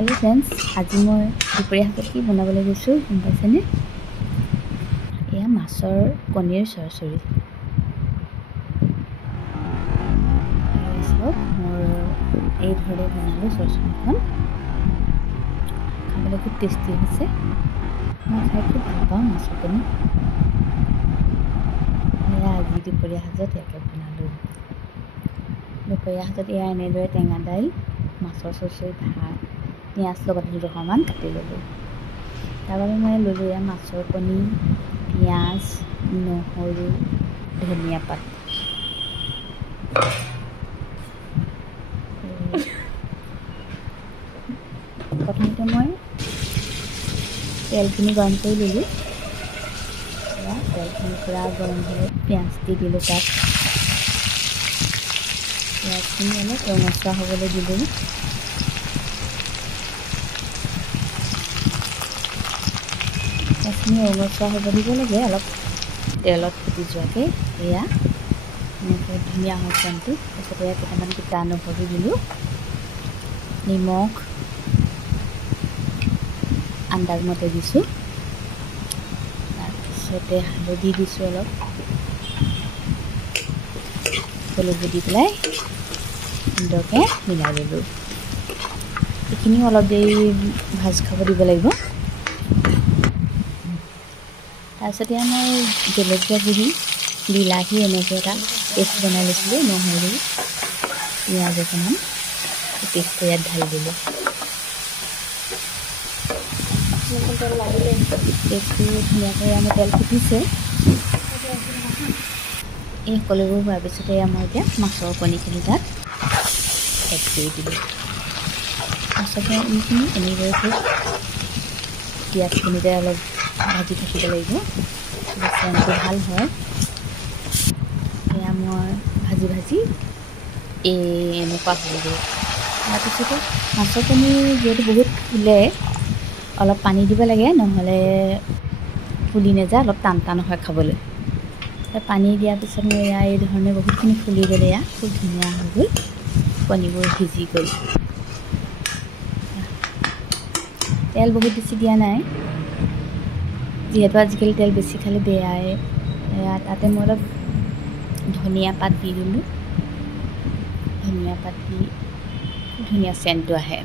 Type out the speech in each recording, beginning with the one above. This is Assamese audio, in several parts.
হেল্ল' ফ্ৰেণ্ডছ, আজি মই দুপৰীয়া সাজত কি বনাবলৈ গৈছোঁ গম পাইছেনে? এয়া মাছৰ কণীৰ চৰচৰি। চাওক, মোৰ এইদৰে বনালোঁ চৰচৰিখন। খাবলৈ খুব টেষ্টি হৈছে। মই খাই খুব ভাল পাওঁ মাছৰ কণী। এয়া আজি দুপৰীয়া সাজত ইয়াকে বনালোঁ। দুপৰীয়া সাজত এয়া এনেদৰে টেঙা দাইল, মাছৰ চৰচৰি, ভাত, পিঁয়াজ লগত দুডোখৰমান কাটি ল'লোঁ। তাৰ বাবে মই ল'লোঁ এয়া মাছৰ কণী, পিঁয়াজ, নহৰু, ধনিয়া পাত। প্ৰথমতে মই তেলখিনি গৰম কৰি ল'লোঁ। তেলখিনি পূৰা গৰম হ'লে পিঁয়াজ দি দিলোঁ তাত। পিঁয়াজখিনি অলপ ৰঙচুৱা হ'বলৈ দিলোঁ। পিঁয়াজখিনি ৰঙচুৱা হ'ব দিব লাগে, অলপ তেলত ফুটি যোৱাকৈ। এয়া এনেকৈ ধুনীয়া হয় কামটো। তাৰপিছত এয়া কেইটামান গোটা নহৰু দিলোঁ, নিমখ আন্দাজমতে দিছোঁ। তাৰপিছতে হালধি দিছোঁ অলপ, সকলোবোৰ দি পেলাই সুন্দৰকৈ মিলাই ল'লোঁ। এইখিনিও অলপ দেৰি ভাজ খাব দিব লাগিব। তাৰপিছতে মই জলকীয়া গুড়ি, বিলাহী এনেকৈ এটা পেষ্ট বনাই লৈছিলোঁ। নহৰু, পিঁয়াজ অকণমান পেষ্টটো ইয়াত ঢালি দিলোঁ। তেল লাগিলে পেষ্টটো ধুনীয়াকৈ আমাৰ তেল ফুটিছে। এই সকলোবোৰ হোৱাৰ পিছতে মই এতিয়া মাছৰ কণীখিনি তাত এড কৰি দিলোঁ। মাছৰ কণীখিনি এনেদৰে খুব পিঁয়াজখিনিতে অলপ ভাজি থাকিব লাগিব, চেণ্টটো ভাল হয়। এয়া মই ভাজি ভাজি এনেকুৱা হৈ গ'ল। তাৰপিছতে মাছৰ কণী যিহেতু বহুত ফুলে, অলপ পানী দিব লাগে, নহ'লে ফুলি নাযায়, অলপ টান টান হয় খাবলৈ। পানী দিয়াৰ পিছত মই এয়া এই ধৰণে বহুতখিনি ফুলি গ'লে, এয়া খুব ধুনীয়া হৈ গ'ল, কণীবোৰ সিজি গ'ল। তেল বহুত বেছি দিয়া নাই, যিহেতু আজিকালি তেল বেছি খালে বেয়াই। তাতে মই অলপ ধনিয়া পাত দি দিলোঁ। ধনিয়া পাত দি খুব ধুনীয়া চেণ্টটো আহে।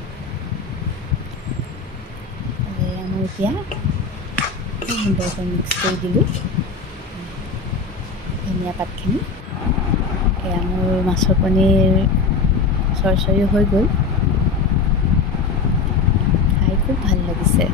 মই এতিয়া খুব সুন্দৰকৈ মিক্স কৰি দিলোঁ ধনিয়া পাতখিনি। এয়া মোৰ মাছৰ কণীৰ চৰচৰি হৈ গ'ল। খাই খুব ভাল লাগিছে।